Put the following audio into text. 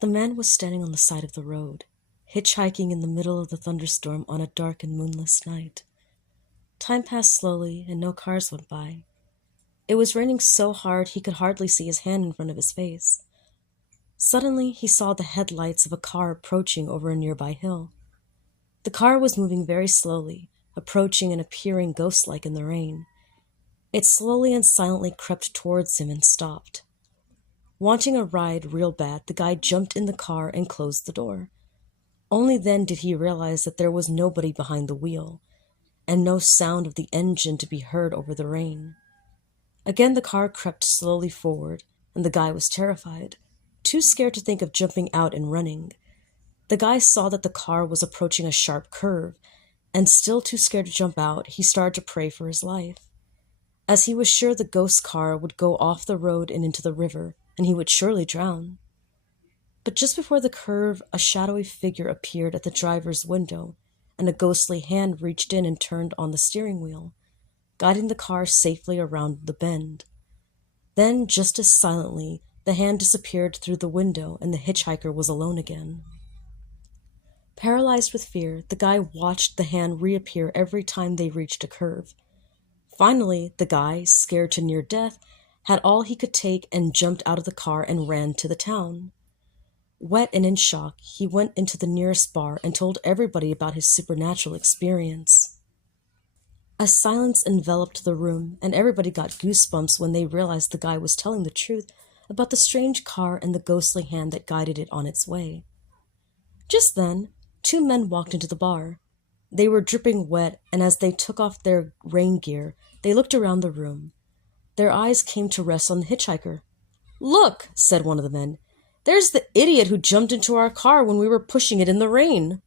The man was standing on the side of the road, hitchhiking in the middle of the thunderstorm on a dark and moonless night. Time passed slowly and no cars went by. It was raining so hard he could hardly see his hand in front of his face. Suddenly, he saw the headlights of a car approaching over a nearby hill. The car was moving very slowly, approaching and appearing ghost-like in the rain. It slowly and silently crept towards him and stopped. Wanting a ride real bad, the guy jumped in the car and closed the door. Only then did he realize that there was nobody behind the wheel, and no sound of the engine to be heard over the rain. Again the car crept slowly forward, and the guy was terrified, too scared to think of jumping out and running. The guy saw that the car was approaching a sharp curve, and still too scared to jump out, he started to pray for his life, as he was sure the ghost car would go off the road and into the river, and he would surely drown. But just before the curve, a shadowy figure appeared at the driver's window, and a ghostly hand reached in and turned on the steering wheel, guiding the car safely around the bend. Then, just as silently, the hand disappeared through the window and the hitchhiker was alone again. Paralyzed with fear, the guy watched the hand reappear every time they reached a curve. Finally, the guy, scared to near death, had all he could take and jumped out of the car and ran to the town. Wet and in shock, he went into the nearest bar and told everybody about his supernatural experience. A silence enveloped the room, and everybody got goosebumps when they realized the guy was telling the truth about the strange car and the ghostly hand that guided it on its way. Just then, two men walked into the bar. They were dripping wet, and as they took off their rain gear, they looked around the room. Their eyes came to rest on the hitchhiker. "Look," said one of the men. "There's the idiot who jumped into our car when we were pushing it in the rain."